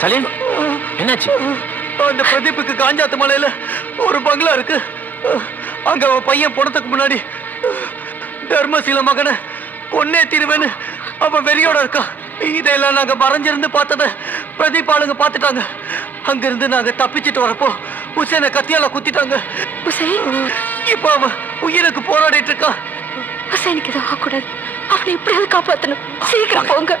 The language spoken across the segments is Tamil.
சலீம், என்னாச்சு? அந்த பிரதீப்புக்கு காஞ்சாத்து மலையில ஒரு பங்களா இருக்கு. அங்க அவன் பையன் போனதுக்கு முன்னாடி தர்மசீல மகனை கொன்னே தீருவேன்னு அவன் வெறியோட இருக்கான். இதெல்லாம் நாங்க மறைஞ்சிருந்து பார்த்தத பிரதீப் ஆளுங்க பார்த்துட்டாங்க. அங்கிருந்து நாங்க தப்பிச்சிட்டு வரப்போ உசேனை கத்தியால குத்திட்டாங்க. இப்ப அவன் உயிருக்கு போராடிட்டு இருக்கான். உசேனுக்கு எதுவும் ஆகக்கூடாது. அவனை எப்படியாவது காப்பாத்தணும். சீக்கிரம் போங்க.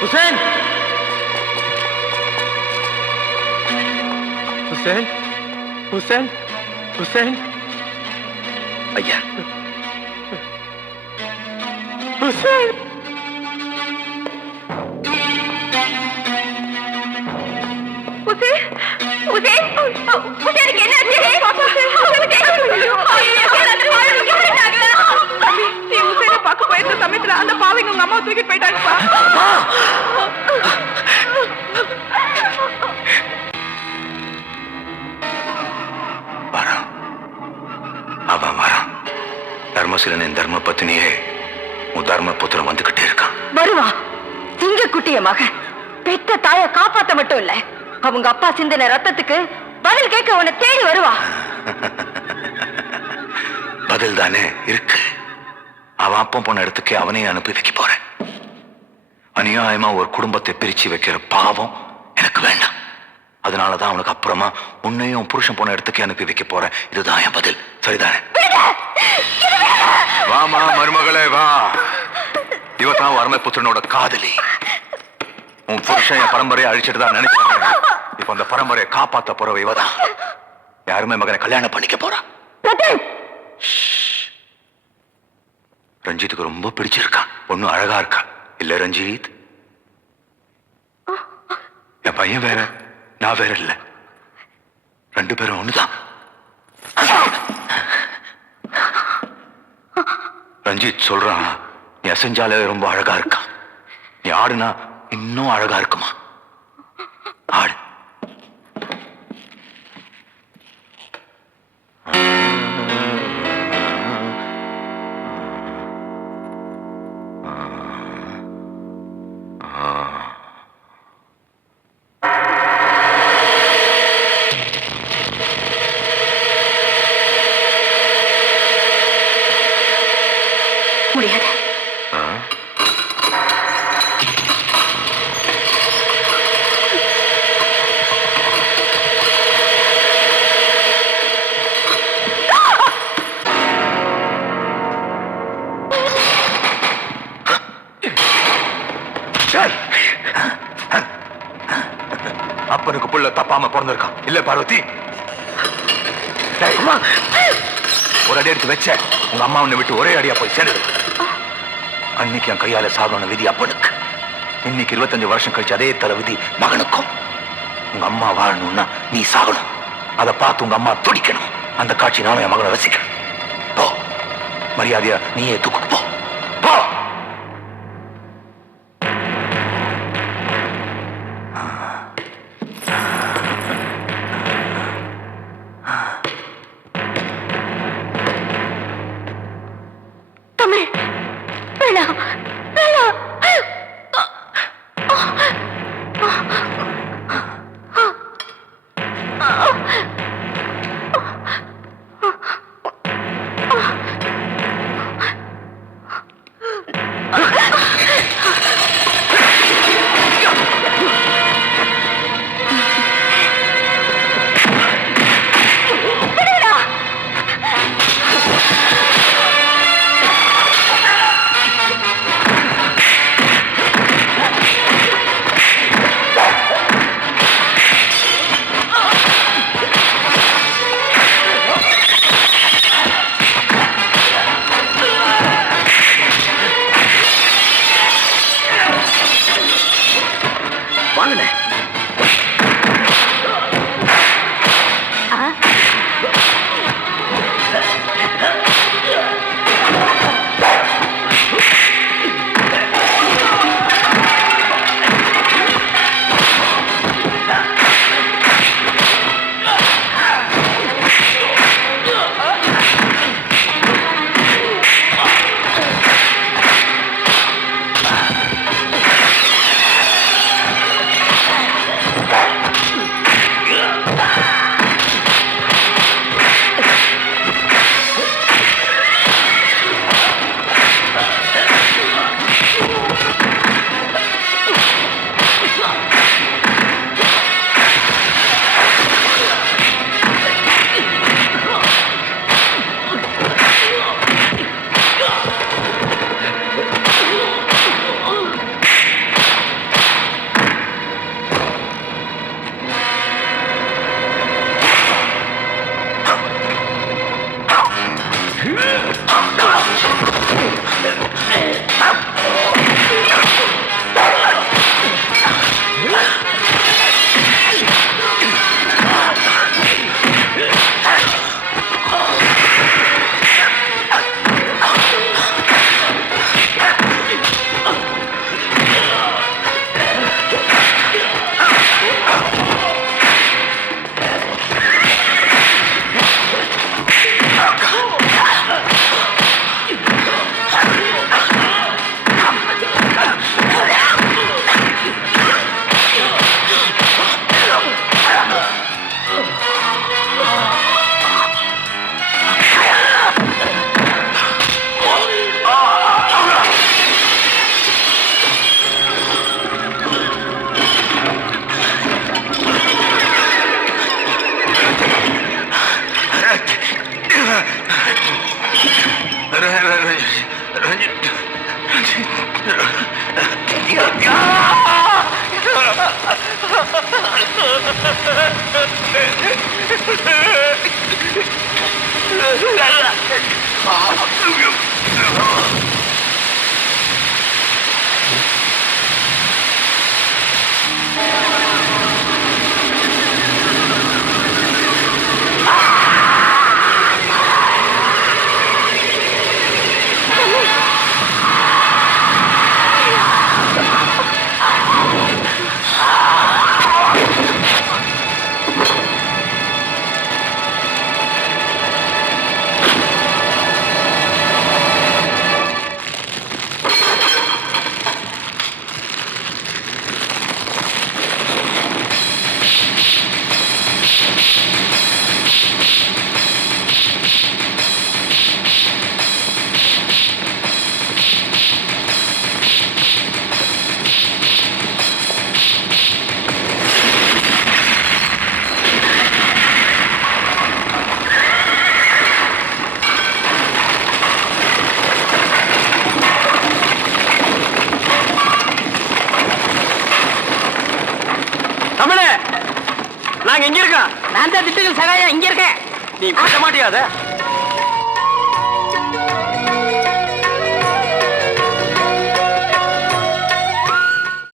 हुसैन हुसैन हुसैन हुसैन ஐயா, हुसैन சமயத்துல அந்த பாவிங்க உங்க அம்மா தூக்கிட்டு போயிட்டாங்கப்பா. வரான், அவன் வரான். தர்மசீலனின் தர்ம பத்தினியே உன் தர்ம புத்திரம் வந்துகிட்டே இருக்கான். வருவா. சிங்க குட்டிய மகன் பெத்த தாய காப்பாத்த மட்டும் இல்ல, அவங்க அப்பா சிந்தின ரத்தத்துக்கு பதில் கேட்க உன்னை தேடி வருவா. பதில் தானே இருக்கு. அவன் அப்பம் போன இடத்துக்கு அவனையும் அனுப்பி வைக்க போறேன். அநியாயமா ஒரு குடும்பத்தை பிரிச்சு வைக்கிற பாவம் எனக்கு வேண்டாம். அதனாலதான் அவனுக்கு அப்புறமா உன்னையும் புருஷன் போன இடத்துக்கு அனுப்பி வைக்க போறேன். இதுதான் என் பதில். சரிதானே? வாமா மருமகளே வா. இவதான் வறுமை புத்திரனோட காதலி. உன் புருஷன் என் பரம்பரையை அழிச்சிட்டு தான் நினைச்சாங்க. இப்ப அந்த பரம்பரையை காப்பாத்த போறவ இவதான். யாருமே மகனை கல்யாணம் பண்ணிக்க போறா. ரஞ்சித்துக்கு ரொம்ப பிடிச்சிருக்கான். பொண்ணு அழகா இருக்கா. இல்ல ரஞ்சித்? என் பையன் வேற, நான் வேற இல்ல. ரெண்டு பேரும் ஒண்ணுதான். ரஞ்சித் சொல்றான், நீ அசைஞ்சாலே ரொம்ப அழகா இருக்கான். நீ ஆடுனா இன்னும் அழகா இருக்குமா. ஆடு. முடியாது. அப்பனுக்கு புள்ள தப்பாம பிறந்திருக்கான். இல்ல பார்வதி? ஒரு அடி எடுத்து வச்ச உங்க அம்மா உன்னை விட்டு ஒரே அடியா போய் சேர்ந்து. அன்னைக்கு என் கையால சாகணும் விதி அப்பனுக்கு. இன்னைக்கு 25 வருஷம் கழிச்சு அதே தர விதி மகனுக்கும். உங்க அம்மா வாழணும்னா நீ சாகணும். அதை பார்த்து உங்க அம்மா துடிக்கணும். அந்த காட்சி நானும் என் மகனை ரசிக்கணும். போ, மரியாதையா நீயே தூக்கு. போ போ. தமிழே, நாங்க இங்க இருக்கோம். நான் தான் திட்டுகள் சகாயம் இங்க இருக்கேன். நீ பேச மாட்டியாத